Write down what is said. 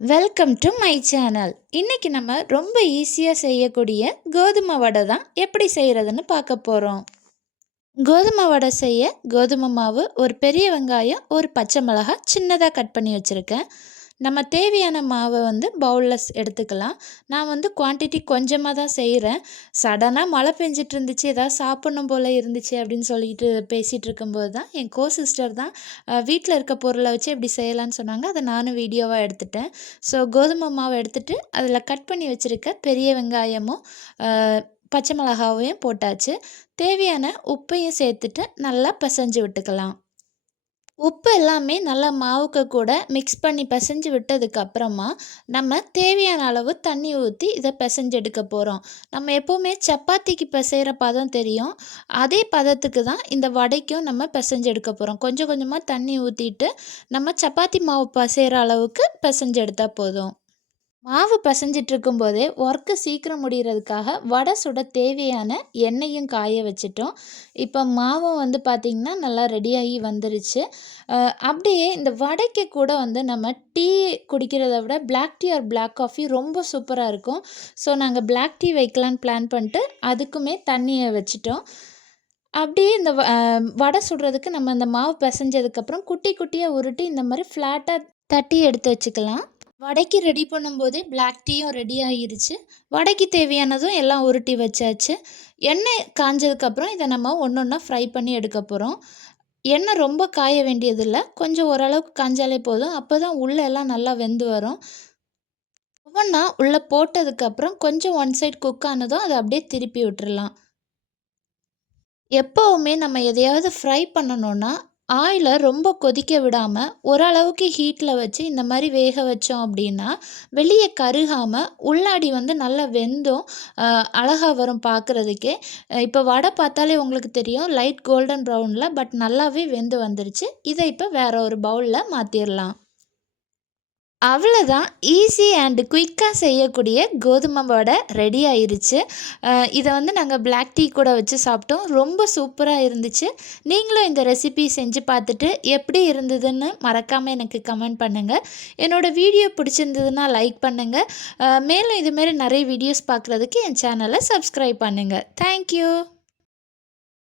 Welcome to my channel. இன்றைக்கி நம்ம ரொம்ப ஈஸியாக செய்யக்கூடிய கோதுமை வடை தான் எப்படி செய்கிறதுன்னு பார்க்க போகிறோம். கோதுமை வடை செய்ய கோதுமை மாவு, ஒரு பெரிய வெங்காயம், ஒரு பச்சை மிளகாய் சின்னதாக கட் பண்ணி வச்சுருக்கேன். நம்ம தேவையான மாவை பவுலில் எடுத்துக்கலாம். நான் குவான்டிட்டி கொஞ்சமாக தான் செய்கிறேன். சடனாக மழை பெஞ்சிட்டு இருந்துச்சு, ஏதாவது சாப்பிட்ணும் போல் இருந்துச்சு அப்படின்னு சொல்லிட்டு பேசிகிட்டு இருக்கும்போது தான் என் சிஸ்டர் தான் வீட்டில் இருக்க பொருளை வச்சு எப்படி செய்யலான்னு சொன்னாங்க. அதை நானும் வீடியோவாக எடுத்துட்டேன். ஸோ கோதுமை மாவை எடுத்துகிட்டு அதில் கட் பண்ணி வச்சுருக்க பெரிய வெங்காயமும் பச்சை மிளகாவையும் போட்டாச்சு. தேவையான உப்பையும் சேர்த்துட்டு நல்லா பிசைஞ்சு விட்டுக்கலாம். உப்பு எல்லாமே நல்லா மாவுக்கு கூட மிக்ஸ் பண்ணி பிசைஞ்சு விட்டதுக்கப்புறமா நம்ம தேவையான அளவு தண்ணி ஊற்றி இதை பிசைஞ்சு எடுக்க போகிறோம். நம்ம எப்போவுமே சப்பாத்திக்கு பிசைகிற பதம் தெரியும், அதே பதத்துக்கு தான் இந்த வடைக்கும் நம்ம பிசைஞ்சு எடுக்க போகிறோம். கொஞ்சம் கொஞ்சமாக தண்ணி ஊற்றிட்டு நம்ம சப்பாத்தி மாவு பிசைகிற அளவுக்கு பிசைஞ்சு எடுத்தால் போதும். மாவு பிசைஞ்சிட்டு இருக்கும்போதே ஒர்க்கு சீக்கிரம் முடிகிறதுக்காக வடை சுட தேவையான எண்ணெயும் காய வச்சிட்டோம். இப்போ மாவும் பார்த்திங்கன்னா நல்லா ரெடியாகி வந்துருச்சு. அப்படியே இந்த வடைக்கு கூட நம்ம டீ குடிக்கிறத விட black tea or black coffee ரொம்ப சூப்பராக இருக்கும். ஸோ நாங்கள் பிளாக் டீ வைக்கலான்னு பிளான் பண்ணிட்டு அதுக்குமே தண்ணியை வச்சிட்டோம். அப்படியே இந்த வடை சுடுறதுக்கு நம்ம இந்த மாவு பிசைஞ்சதுக்கப்புறம் குட்டி குட்டியாக உருட்டி இந்த மாதிரி ஃப்ளாட்டாக தட்டி எடுத்து வச்சுக்கலாம். வடைக்கு ரெடி பண்ணும்போதே பிளாக் டீயும் ரெடி ஆகிருச்சு. வடைக்கு தேவையானதும் எல்லாம் உருட்டி வச்சாச்சு. எண்ணெய் காஞ்சதுக்கப்புறம் இதை நம்ம ஒன்று ஒன்றா ஃப்ரை பண்ணி எடுக்க போகிறோம். எண்ணெய் ரொம்ப காய வேண்டியதில்லை, கொஞ்சம் ஓரளவுக்கு காஞ்சாலே போதும். அப்போ தான் உள்ளே எல்லாம் நல்லா வெந்து வரும். ஒவ்வொன்றா உள்ளே போட்டதுக்கப்புறம் கொஞ்சம் ஒன் சைட் குக் ஆனதும் அதை அப்படியே திருப்பி விட்டுறலாம். எப்போவுமே நம்ம எதையாவது ஃப்ரை பண்ணணுன்னா ஆயிலை ரொம்ப கொதிக்க விடாமல் ஓரளவுக்கு ஹீட்டில் வச்சு இந்த மாதிரி வேக வச்சோம் அப்படின்னா வெளியே கருகாமல் உள்ளாடி நல்லா வெந்தும் அழகாக வரும் பார்க்குறதுக்கே. இப்போ வடை பார்த்தாலே உங்களுக்கு தெரியும், லைட் கோல்டன் ப்ரௌனில் பட் நல்லாவே வெந்து வந்துருச்சு. இதை இப்போ வேற ஒரு பவுலில் மாற்றிடலாம். அவ்வளோதான், ஈஸி அண்டு குயிக்காக செய்யக்கூடிய கோதுமை வடை ரெடி ஆயிருச்சு. இதை நாங்கள் பிளாக் டீ கூட வச்சு சாப்பிட்டோம். ரொம்ப சூப்பராக இருந்துச்சு. நீங்களும் இந்த ரெசிபி செஞ்சு பார்த்துட்டு எப்படி இருந்ததுன்னு மறக்காமல் எனக்கு கமெண்ட் பண்ணுங்கள். என்னோடய வீடியோ பிடிச்சிருந்ததுன்னா லைக் பண்ணுங்கள். மேலும் இதுமாரி நிறைய வீடியோஸ் பார்க்குறதுக்கு என் சேனலை சப்ஸ்கிரைப் பண்ணுங்கள். தேங்க்யூ.